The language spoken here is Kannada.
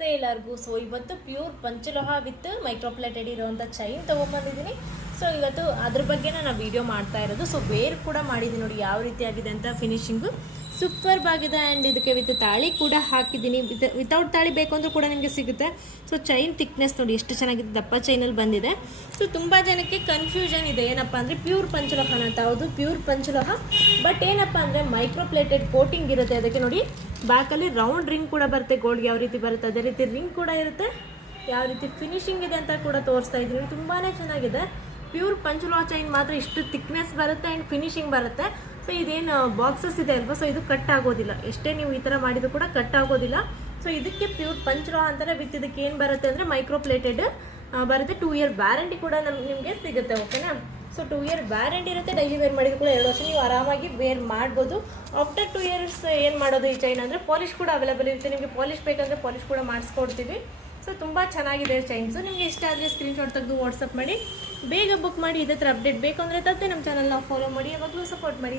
ನಮಸ್ತೆ ಎಲ್ಲರಿಗೂ. ಸೊ ಇವತ್ತು ಪ್ಯೂರ್ ಪಂಚಲೋಹ ವಿತ್ ಮೈಕ್ರೋಪ್ಲೇಟೆಡ್ ಇರೋವಂಥ ಚೈನ್ ತೊಗೊಂಬಂದಿದ್ದೀನಿ. ಸೊ ಇವತ್ತು ಅದ್ರ ಬಗ್ಗೆ ನಾನು ವೀಡಿಯೋ ಮಾಡ್ತಾ ಇರೋದು. ಸೊ ವೇರ್ ಕೂಡ ಮಾಡಿದ್ದೀನಿ ನೋಡಿ ಯಾವ ರೀತಿ ಆಗಿದೆ ಅಂತ. ಫಿನಿಶಿಂಗು ಸೂಪರ್ಬ್ ಆಗಿದೆ. ಆ್ಯಂಡ್ ಇದಕ್ಕೆ ವಿತ್ ತಾಳಿ ಕೂಡ ಹಾಕಿದ್ದೀನಿ. ವಿತೌಟ್ ತಾಳಿ ಬೇಕು ಅಂದರೂ ಕೂಡ ನಿಮಗೆ ಸಿಗುತ್ತೆ. ಸೊ ಚೈನ್ ಥಿಕ್ನೆಸ್ ನೋಡಿ ಎಷ್ಟು ಚೆನ್ನಾಗಿದೆ, ದಪ್ಪ ಚೈನಲ್ಲಿ ಬಂದಿದೆ. ಸೊ ತುಂಬ ಜನಕ್ಕೆ ಕನ್ಫ್ಯೂಷನ್ ಇದೆ, ಏನಪ್ಪ ಅಂದರೆ ಪ್ಯೂರ್ ಪಂಚಲೋಹನ ಅಂತ. ಹೌದು, ಪ್ಯೂರ್ ಪಂಚಲೋಹ. ಬಟ್ ಏನಪ್ಪ ಅಂದರೆ ಮೈಕ್ರೋಪ್ಲೇಟೆಡ್ ಕೋಟಿಂಗ್ ಇರುತ್ತೆ ಅದಕ್ಕೆ. ನೋಡಿ ಬ್ಯಾಕಲ್ಲಿ ರೌಂಡ್ ರಿಂಗ್ ಕೂಡ ಬರುತ್ತೆ, ಗೋಲ್ಡ್ ಯಾವ ರೀತಿ ಬರುತ್ತೆ ಅದೇ ರೀತಿ ರಿಂಗ್ ಕೂಡ ಇರುತ್ತೆ. ಯಾವ ರೀತಿ ಫಿನಿಶಿಂಗ್ ಇದೆ ಅಂತ ಕೂಡ ತೋರಿಸ್ತಾ ಇದ್ದೀನಿ. ತುಂಬಾ ಚೆನ್ನಾಗಿದೆ. ಪ್ಯೂರ್ ಪಂಚಲೋಹ ಚೈನ್ ಮಾತ್ರ ಇಷ್ಟು ಥಿಕ್ನೆಸ್ ಬರುತ್ತೆ ಆ್ಯಂಡ್ ಫಿನಿಶಿಂಗ್ ಬರುತ್ತೆ. ಸೊ ಇದೇನು ಬಾಕ್ಸಸ್ ಇದೆ ಅಲ್ವಾ, ಸೊ ಇದು ಕಟ್ ಆಗೋದಿಲ್ಲ. ಎಷ್ಟೇ ನೀವು ಈ ಥರ ಮಾಡಿದ್ರು ಕೂಡ ಕಟ್ ಆಗೋದಿಲ್ಲ. ಸೊ ಇದಕ್ಕೆ ಪ್ಯೂರ್ ಪಂಚಲೋಹ ಅಂತಾರೆ. ವಿತ್ ಇದಕ್ಕೆ ಏನು ಬರುತ್ತೆ ಅಂದರೆ ಮೈಕ್ರೋಪ್ಲೇಟೆಡ್ ಬರುತ್ತೆ. 2 ಇಯರ್ ವ್ಯಾರಂಟಿ ಕೂಡ ನಿಮಗೆ ಸಿಗುತ್ತೆ. ಓಕೆನಾ? ಸೊ 2 ಇಯರ್ ವ್ಯಾರಂಟಿ ಇರುತ್ತೆ. ಡೈಲಿ ವೇರ್ ಮಾಡಿದ್ರು ಕೂಡ 2 ವರ್ಷ ನೀವು ಆರಾಮಾಗಿ ವೇರ್ ಮಾಡ್ಬೋದು. ಆಫ್ಟರ್ 2 ಇಯರ್ಸ್ ಏನು ಮಾಡೋದು ಈ ಚೈನ್ ಅಂದರೆ ಪಾಲಿಶ್ ಕೂಡ ಅವೈಲೇಬಲ್ ಇರುತ್ತೆ. ನಿಮಗೆ ಪಾಲಿಶ್ ಬೇಕಂದರೆ ಪಾಲಿಶ್ ಕೂಡ ಮಾಡಿಸ್ಕೊಡ್ತೀವಿ. ಸೊ ತುಂಬ ಚೆನ್ನಾಗಿದೆ ಚೈನ್ಸು. ನಿಮಗೆ ಇಷ್ಟ ಆದರೆ ಸ್ಕ್ರೀನ್ಶಾಟ್ ತೆಗೆದು ವಾಟ್ಸಪ್ ಮಾಡಿ ಬೇಗ ಬುಕ್ ಮಾಡಿ. ಇದೇ ಥರ ಅಪ್ಡೇಟ್ ಬೇಕು ಅಂದರೆ ತಪ್ಪದೆ ನಮ್ಮ ಚಾನಲ್ನ ಫಾಲೋ ಮಾಡಿ, ಯಾವಾಗಲೂ ಸಪೋರ್ಟ್ ಮಾಡಿ.